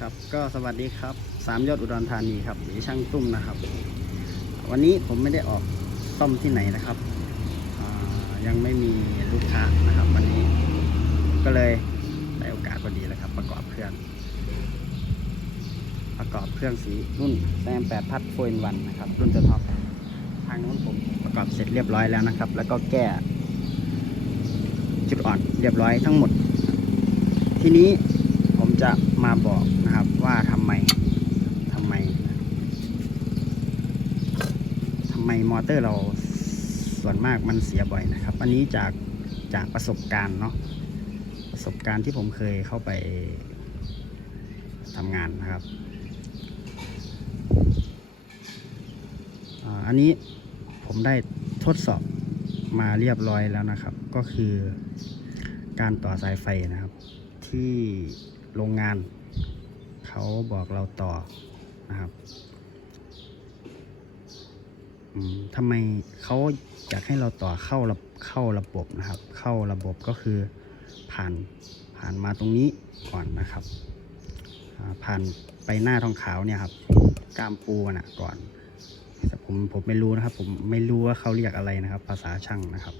ครับก็สวัสดีครับสามยอดอุดรธานีครับหรือช่างตุ้มนะครับ วันนี้ผมไม่ได้ออกซ่อมที่ไหนนะครับยังไม่มีลูกค้านะครับ วันนี้ก็เลยได้โอกาสพอดีเลยครับ ประกอบเครื่อง ประกอบเครื่องสีรุ่นแซมแปดพัดโฟนวันนะครับ รุ่นตัวท็อปทางนู้นผมประกอบเสร็จเรียบร้อยแล้วนะครับ แล้วก็แก้จุดอ่อนเรียบร้อยทั้งหมด ทีนี้ จะมาบอกนะครับว่าทำไมทำไมทำไมมอเตอร์เราส่วนมากมันเสียบ่อยนะครับ อันนี้จากจากประสบการณ์เนาะประสบการณ์ที่ผมเคยเข้าไปทำงานนะครับอันนี้ผมได้ทดสอบมาเรียบร้อยแล้วนะครับ ก็คือการต่อสายไฟนะครับ ที่ โรงงาน เขาบอกเราต่อนะครับทำไมเขาอยากให้เราต่อเข้าระเข้าระบบนะครับ เข้าระบบก็คือผ่านผ่านมาตรงนี้ก่อนนะครับ ผ่านไปหน้าทองขาวเนี่ยครับก้ามปูนะก่อนแต่ผมผมไม่รู้นะครับ ผมไม่รู้ว่าเขาเรียกอะไรนะครับ ภาษาช่างนะครับ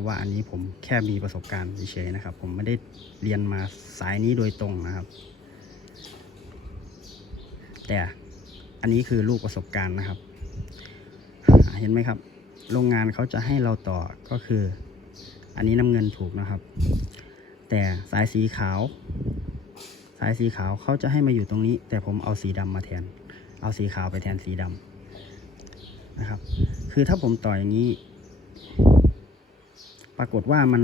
ราะว่าอันนี้ผมแค่มีประสบการณ์เฉยๆนะครับ ผมไม่ได้เรียนมาสายนี้โดยตรงนะครับ แต่อันนี้คือลูกประสบการณ์นะครับ เห็นไหมครับ โรงงานเขาจะให้เราต่อก็คือ อันนี้น้ำเงินถูกนะครับ แต่สายสีขาว สายสีขาวเขาจะให้มาอยู่ตรงนี้ แต่ผมเอาสีดำมาแทน เอาสีขาวไปแทนสีดำนะครับ คือถ้าผมต่ออย่างนี้ ปรากฏว่ามัน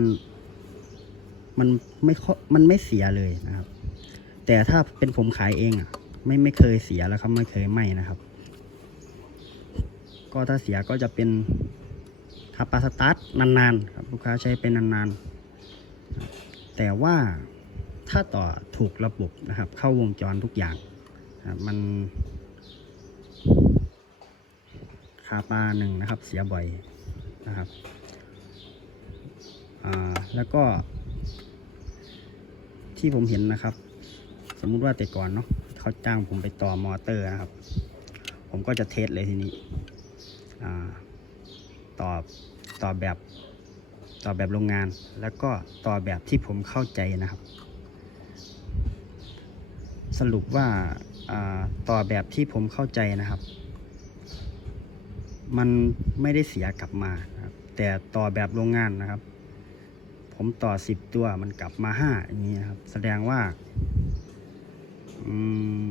มันไม่ค่อยมันไม่เสียเลยนะครับ แต่ถ้าเป็นผมขายเองอะ ไม่ไม่เคยเสียแล้วครับไม่เคยไหมนะครับ ก็ถ้าเสียก็จะเป็นคาปาสตาร์ทนานๆครับลูกค้าใช้เป็นนานๆ แต่ว่าถ้าต่อถูกระบบนะครับ เข้าวงจรทุกอย่างครับมันคาปาหนึ่งนะครับ เสียบ่อยนะครับ แล้วก็ ที่ผมเห็นนะครับ สมมุติว่าแต่ก่อนเนาะเขาจ้างผมไปต่อมอเตอร์นะครับ ผมก็จะเทสเลยทีนี้อ่ต่อต่อแบบต่อแบบโรงงาน แล้วก็ต่อแบบที่ผมเข้าใจนะครับ สรุปว่าต่อแบบที่ผมเข้าใจนะครับ มันไม่ได้เสียกลับมาแต่ต่อแบบโรงงานนะครับ ผมต่อสิบตัวมันกลับมาห้าอย่างนี้ครับ แสดงว่าอืม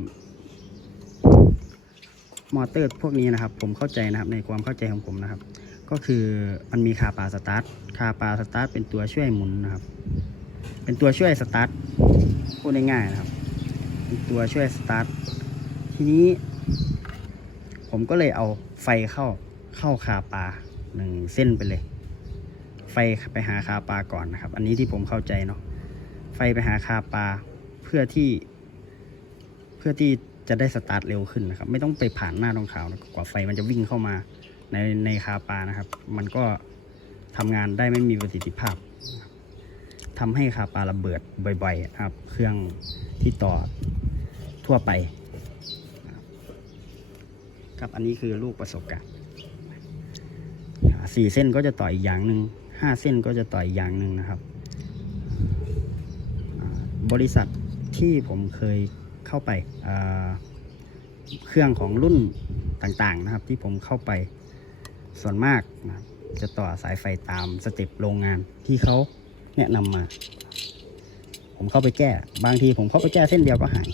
มอเตอร์พวกนี้นะครับ ผมเข้าใจนะครับในความเข้าใจของผมนะครับ ก็คือมันมีคาปาสตาร์ทคาปาสตาร์ทเป็นตัวช่วยหมุนนะครับ เป็นตัวช่วยสตาร์ทพูดง่ายๆนะครับ เป็นตัวช่วยสตาร์ททีนี้ ผมก็เลยเอาไฟเข้าเข้าคาปาหนึ่งเส้นไปเลย ไฟไปหาคาปลาก่อนนะครับ อันนี้ที่ผมเข้าใจเนาะไฟไปหาคาปลาเพื่อที่ เพื่อที่จะได้สตาร์ทเร็วขึ้นนะครับ ไม่ต้องไปผ่านหน้าตรงขาวนะกว่าไฟมันจะวิ่งเข้ามาในในคาปลานะครับ มันก็ทำงานได้ไม่มีประสิทธิภาพนะครับทำให้คาปลาระเบิดบ่อยๆครับ เครื่องที่ต่อทั่วไปครับอันนี้คือลูกประสบการณ์สี่เส้นก็จะต่ออีกอย่างหนึ่ง ห้าเส้นก็จะต่ออีกอย่างหนึ่งนะครับ บริษัทที่ผมเคยเข้าไปาเครื่องของรุ่นต่างๆนะครับ ที่ผมเข้าไปส่วนมากนะจะต่อสายไฟตามสเต็ปโรงงานที่เขาแนะนำมา ผมเข้าไปแก้ บางทีผมเข้าไปแก้เส้นเดียวก็หาย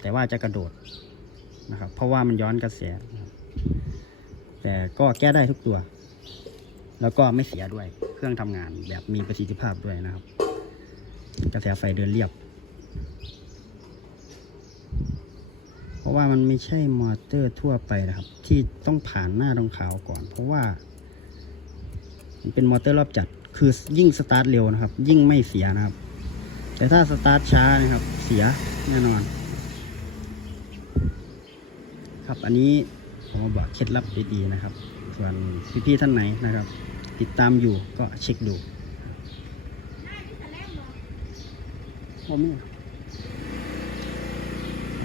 แต่ว่าจะกระโดดนะครับ เพราะว่ามันย้อนกระแสแต่ก็แก้ได้ทุกตัว แล้วก็ไม่เสียด้วย เครื่องทำงานแบบมีประสิทธิภาพด้วยนะครับ กระแสไฟเดินเรียบ เพราะว่ามันไม่ใช่มอเตอร์ทั่วไปนะครับ ที่ต้องผ่านหน้าตรงขาวก่อน เพราะว่ามันเป็นมอเตอร์รอบจัด คือยิ่งสตาร์ทเร็วนะครับ ยิ่งไม่เสียนะครับ แต่ถ้าสตาร์ทช้านะครับ เสียแน่นอน ครับอันนี้ผมบอกเคล็ดลับดีๆนะครับ ส่วนพี่ๆท่านไหนนะครับ ติดตามอยู่ก็เช็คดูผมเนี่ย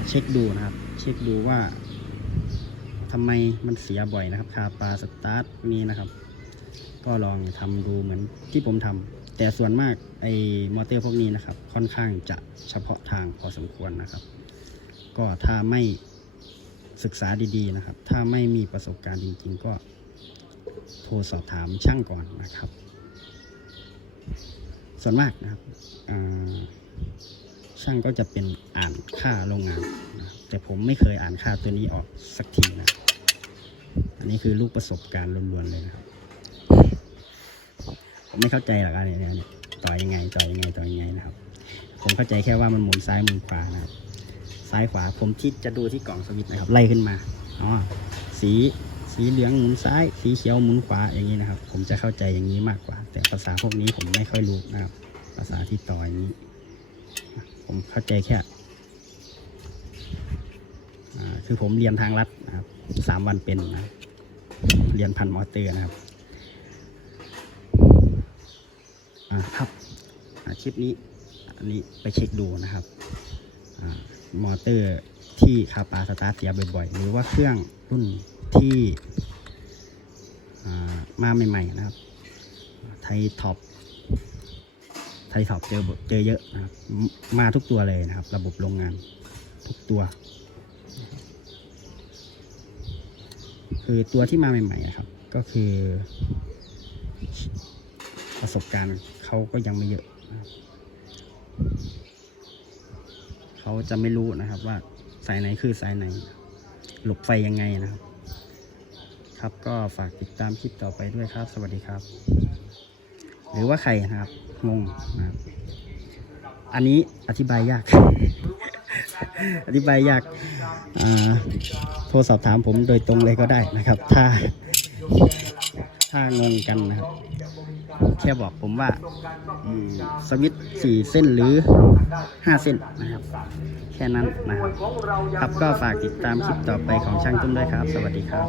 เช็คดูนะครับ เช็คดูว่าทำไมมันเสียบ่อยนะครับคาปาสตาร์ทนี้นะครับ ก็ลองทำดูเหมือนที่ผมทำแต่ส่วนมากไอ้มอเตอร์พวกนี้นะครับ ค่อนข้างจะเฉพาะทางพอสมควรนะครับ ก็ถ้าไม่ศึกษาดีๆนะครับ ถ้าไม่มีประสบการณ์จริง ๆ ก็ โทรสอบถามช่างก่อนนะครับ ส่วนมากนะครับช่างก็จะเป็นอ่านค่าโรงงานนะแต่ผมไม่เคยอ่านค่าตัวนี้ออกสักทีนะ อันนี้คือลูกประสบการณ์ล้วนๆเลยนะครับ ผมไม่เข้าใจหรอกอันนี้เนี่ยต่อยังไงต่อยังไงต่อยังไงนะครับ ผมเข้าใจแค่ว่ามันหมุนซ้ายหมุนขวานะครับ ซ้ายขวาผมที่จะดูที่กล่องสวิตช์นะครับ ไล่ขึ้นมาอ๋อสี สีเหลืองหมุนซ้าย สีเขียวหมุนขวาอย่างนี้นะครับ ผมจะเข้าใจอย่างนี้มากกว่า แต่ภาษาพวกนี้ผมไม่ค่อยรู้นะครับ ภาษาที่ต่ออย่างนี้ ผมเข้าใจแค่คือผมเรียนทางลัดนะครับสามวันเป็นนะเรียนพันมอเตอร์นะครับครับคลิปนี้อันนี้ไปเช็คดูนะครับอมอเตอร์ที่คาปาสตาร์ทเสียบ่อยๆ หรือว่าเครื่องรุ่น ที่มาใหม่ ๆ นะครับ ไทยท็อปไทยท็อปเจอเจอเยอะนะครับ มาทุกตัวเลยนะครับ ระบบโรงงานทุกตัว คือตัวที่มาใหม่ๆอะครับ ก็คือ ประสบการณ์เขาก็ยังไม่เยอะเขาจะไม่รู้นะครับว่าสายไหนคือสายไหน หลบไฟยังไงนะครับ ครับก็ฝากติดตามคลิปต่อไปด้วยครับ สวัสดีครับ หรือว่าใครนะครับงงนะครับอันนี้อธิบายยาก อธิบายยากอ่าโทรสอบถามผมโดยตรงเลยก็ได้นะครับ ถ้า ถ้างงกันนะครับ แค่บอกผมว่าสวิตสี่เส้นหรือห้าเส้นนะครับ แค่นั้นนะครับ ครับก็ฝากติดตามคลิปต่อไปของช่างตุ้มด้วยครับ สวัสดีครับ